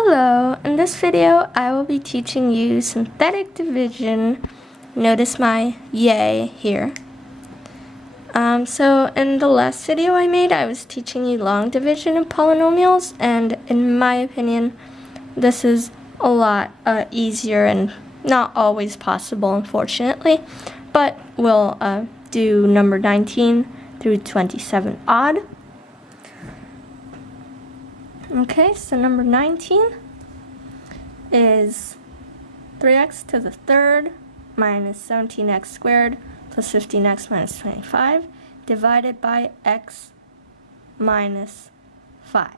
Hello, in this video I will be teaching you synthetic division. Notice my yay here. So in the last video I made, I was teaching you long division of polynomials, and in my opinion this is a lot easier and not always possible, unfortunately, but we'll do number 19 through 27 odd. Okay, so number 19 is 3x to the third minus 17x squared plus 15x minus 25 divided by x minus 5.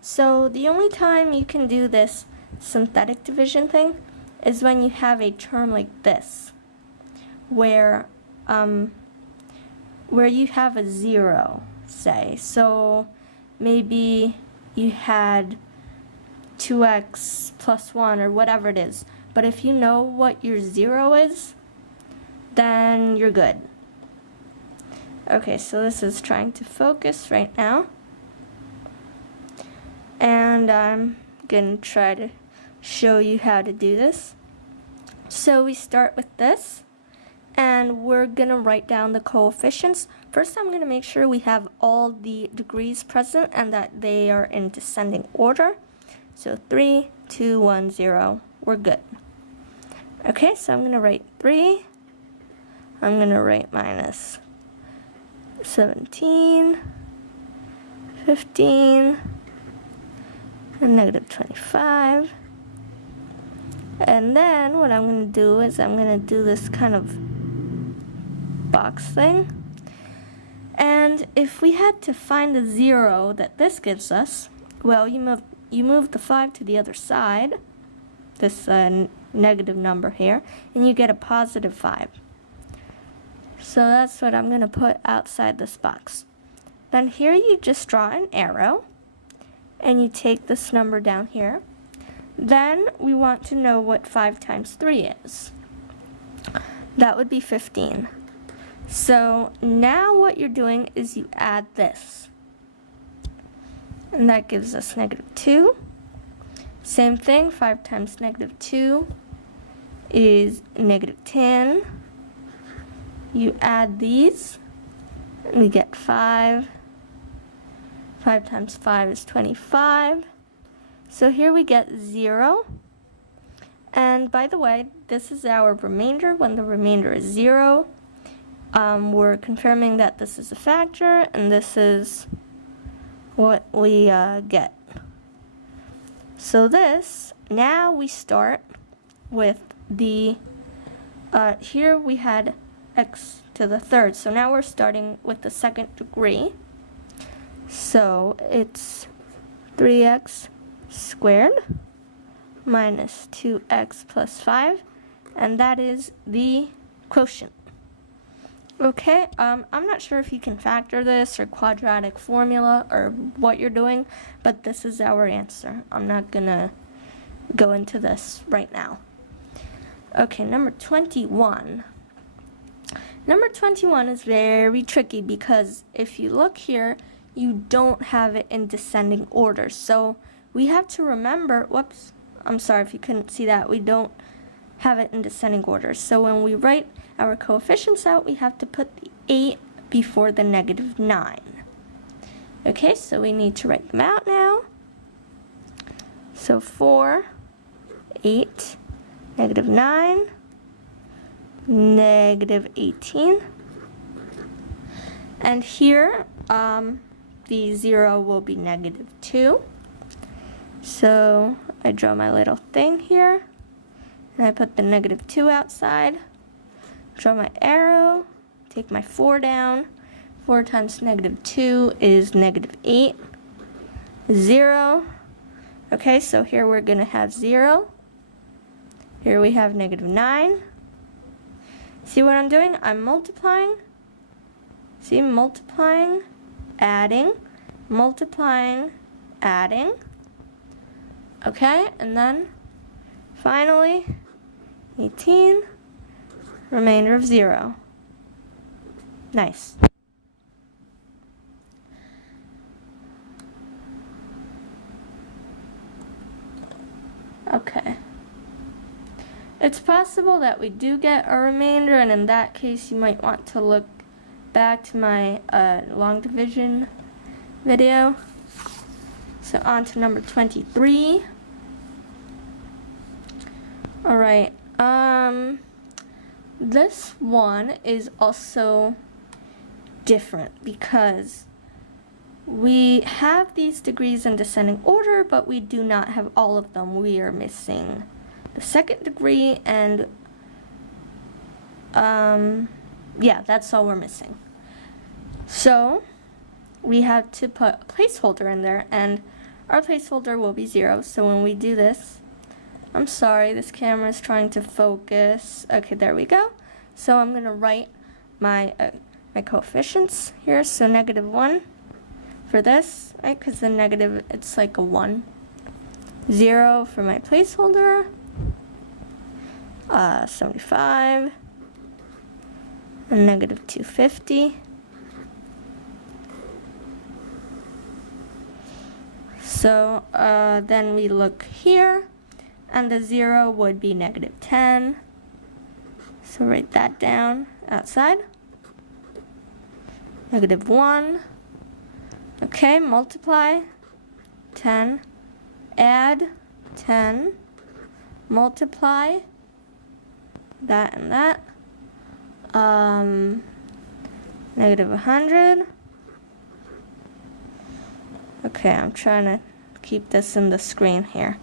So the only time you can do this synthetic division thing is when you have a term like this, where you have a 0, say. So maybe you had 2x plus 1 or whatever it is. But if you know what your 0 is, then you're good. Okay, so this is trying to focus right now. And I'm going to try to show you how to do this. So we start with this, and we're going to write down the coefficients. First, I'm going to make sure we have all the degrees present and that they are in descending order. So 3, 2, 1, 0, we're good. Okay, so I'm going to write 3. I'm going to write minus 17, 15, and negative 25. And then what I'm going to do is I'm going to do this kind of box thing. And if we had to find the 0 that this gives us, well, you move the 5 to the other side, this negative number here, and you get a positive 5. So that's what I'm going to put outside this box. Then here you just draw an arrow, and you take this number down here. Then we want to know what 5 times 3 is. That would be 15. So now what you're doing is you add this. And that gives us negative 2. Same thing, 5 times negative 2 is negative 10. You add these, and we get 5. 5 times 5 is 25. So here we get 0. And by the way, this is our remainder. When the remainder is 0, we're confirming that this is a factor, and this is what we get. So this, now we start with the, here we had x to the third, so now we're starting with the second degree. So it's 3x squared minus 2x plus 5, and that is the quotient. Okay, I'm not sure if you can factor this or quadratic formula or what you're doing, but this is our answer. I'm not gonna go into this right now. Okay, number 21. Number 21 is very tricky because if you look here, you don't have it in descending order. So we have to remember, whoops, I'm sorry if you couldn't see that, we don't have it in descending order. So when we write our coefficients out, we have to put the 8 before the negative 9. Okay, so we need to write them out now. So 4, 8, negative 9, negative 18. And here, the 0 will be negative 2. So I draw my little thing here, and I put the negative 2 outside. Draw my arrow, take my 4 down. 4 times negative 2 is negative 8. 0. Okay, so here we're going to have 0. Here we have negative 9. See what I'm doing? I'm multiplying. See, multiplying, adding, multiplying, adding. Okay, and then finally 18. Remainder of 0. Nice. Okay. It's possible that we do get a remainder, and in that case you might want to look back to my long division video. So on to number 23. Alright, this one is also different because we have these degrees in descending order, but we do not have all of them. We are missing the second degree, and yeah, that's all we're missing. So we have to put a placeholder in there, and our placeholder will be 0. So when we do this, I'm sorry, this camera is trying to focus. Okay, there we go. So I'm going to write my coefficients here. So -1 for this, right? Because the negative, it's like a 1. 0 for my placeholder. 75. And -250. So then we look here, and the 0 would be -10. So write that down outside. -1. Okay, multiply 10, add 10, multiply that and that, -100. Okay, I'm trying to keep this in the screen here.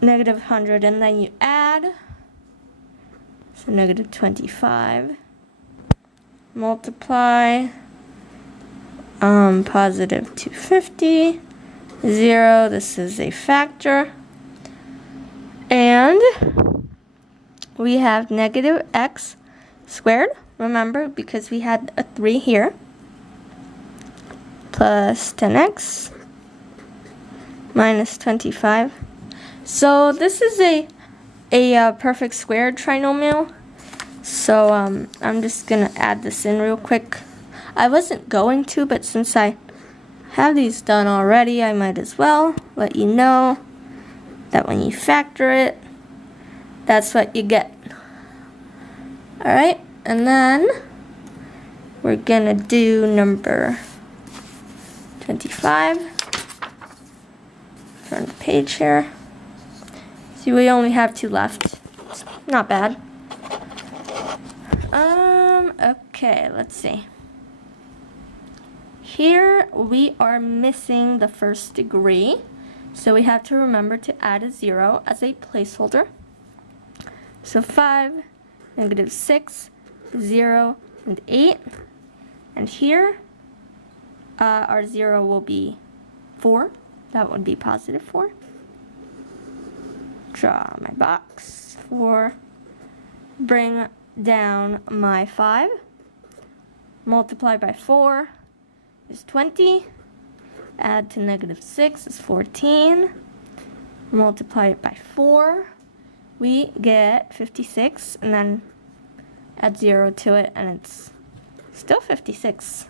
-100, and then you add, so -25, multiply, +250, 0, this is a factor, and we have -x squared, remember, because we had a 3 here, plus 10x minus 25. So this is a perfect square trinomial. So I'm just gonna add this in real quick. I wasn't going to, but since I have these done already, I might as well let you know that when you factor it, that's what you get. Alright, and then we're gonna do number 25. Front of the page here. See, we only have 2 left. Not bad. Okay, let's see. Here we are missing the first degree, so we have to remember to add a 0 as a placeholder. So 5, -6, 0, and 8. And here, our 0 will be 4. That would be +4. Draw my box. 4. Bring down my 5. Multiply by 4 is 20. Add to -6 is 14. Multiply it by 4. We get 56, and then add 0 to it, and it's still 56.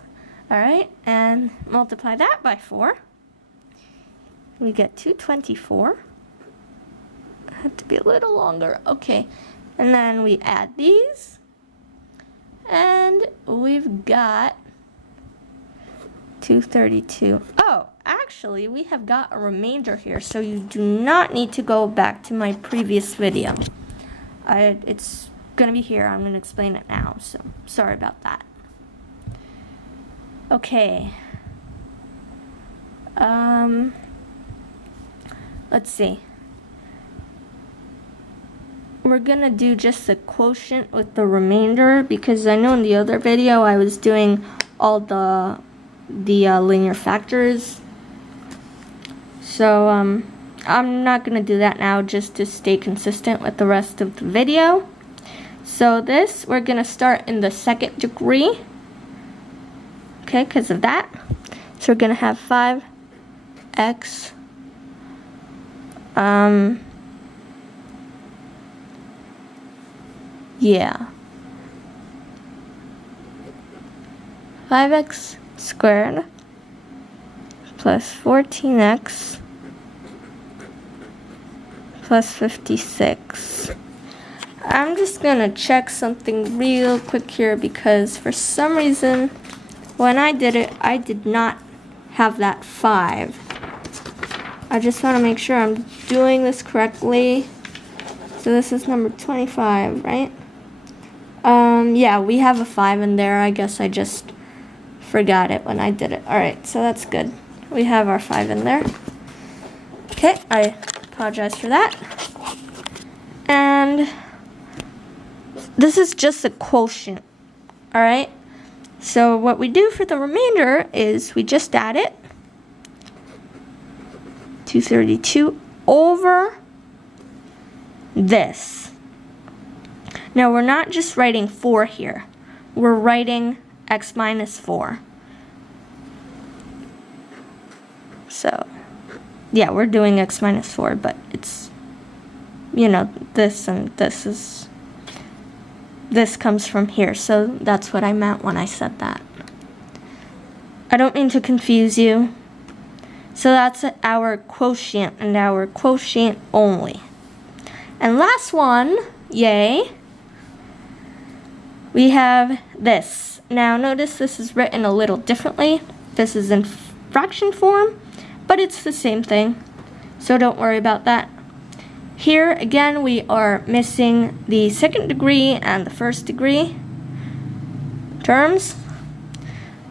Alright, and multiply that by 4. We get 224. I have to be a little longer. Okay, and then we add these, and we've got 232. Oh, actually, we have got a remainder here, so you do not need to go back to my previous video. It's going to be here. I'm going to explain it now, so sorry about that. Okay. Let's see. We're gonna do just the quotient with the remainder, because I know in the other video I was doing all the linear factors. So I'm not gonna do that now, just to stay consistent with the rest of the video. So this, we're gonna start in the second degree. Okay, because of that. So we're gonna have 5x yeah, 5x squared plus 14x plus 56. I'm just gonna check something real quick here because for some reason when I did it, I did not have that 5. I just want to make sure I'm doing this correctly. So this is number 25, right? Yeah, we have a 5 in there. I guess I just forgot it when I did it. Alright, so that's good. We have our 5 in there. Okay, I apologize for that. And this is just a quotient. Alright? So what we do for the remainder is we just add it. 232 over this. Now we're not just writing 4 here. We're writing x minus 4. So, yeah, we're doing x minus 4, but it's, you know, this and this comes from here. So that's what I meant when I said that. I don't mean to confuse you. So that's our quotient and our quotient only. And last one, yay, we have this. Now notice this is written a little differently. This is in fraction form, but it's the same thing. So don't worry about that. Here again we are missing the second degree and the first degree terms.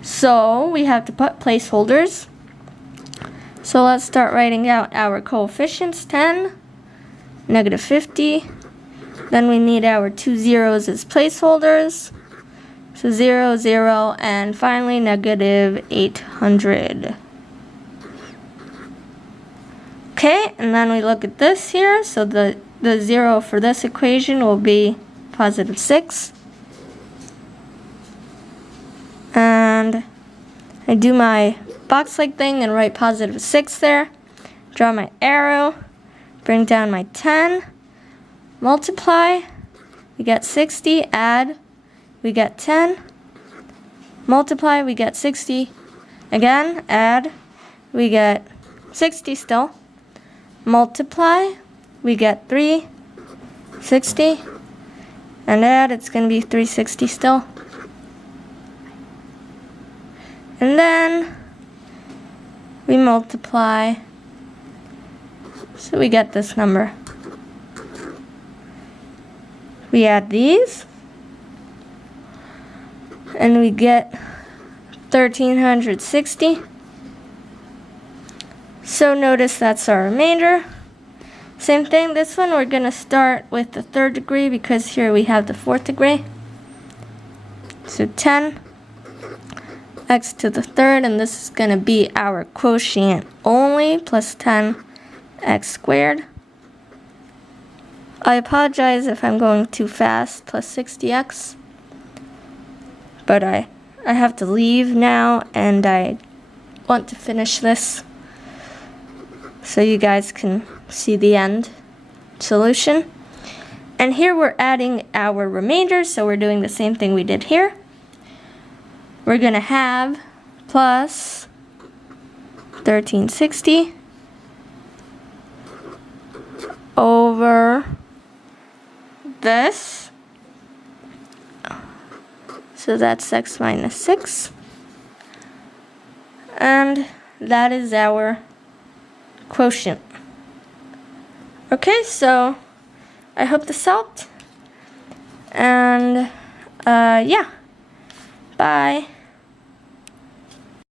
So we have to put placeholders. So let's start writing out our coefficients, 10, negative 50. Then we need our 2 zeros as placeholders. So 0, 0, and finally negative 800. Okay, and then we look at this here. So the 0 for this equation will be positive 6. And I do my box-like thing and write positive 6 there. Draw my arrow, bring down my 10, multiply, we get 60, add, we get 10, multiply, we get 60, again, add, we get 60 still, multiply, we get 360, and add, it's going to be 360 still. And then we multiply, so we get this number. We add these, and we get 1360. So notice that's our remainder. Same thing, this one we're going to start with the third degree because here we have the fourth degree. So 10. X to the third, and this is going to be our quotient only, plus 10x squared. I apologize if I'm going too fast, plus 60x. But I have to leave now, and I want to finish this so you guys can see the end solution. And here we're adding our remainder, so we're doing the same thing we did here. We're going to have plus 1360 over this. So that's x minus 6. And that is our quotient. Okay, so I hope this helped. And yeah, bye.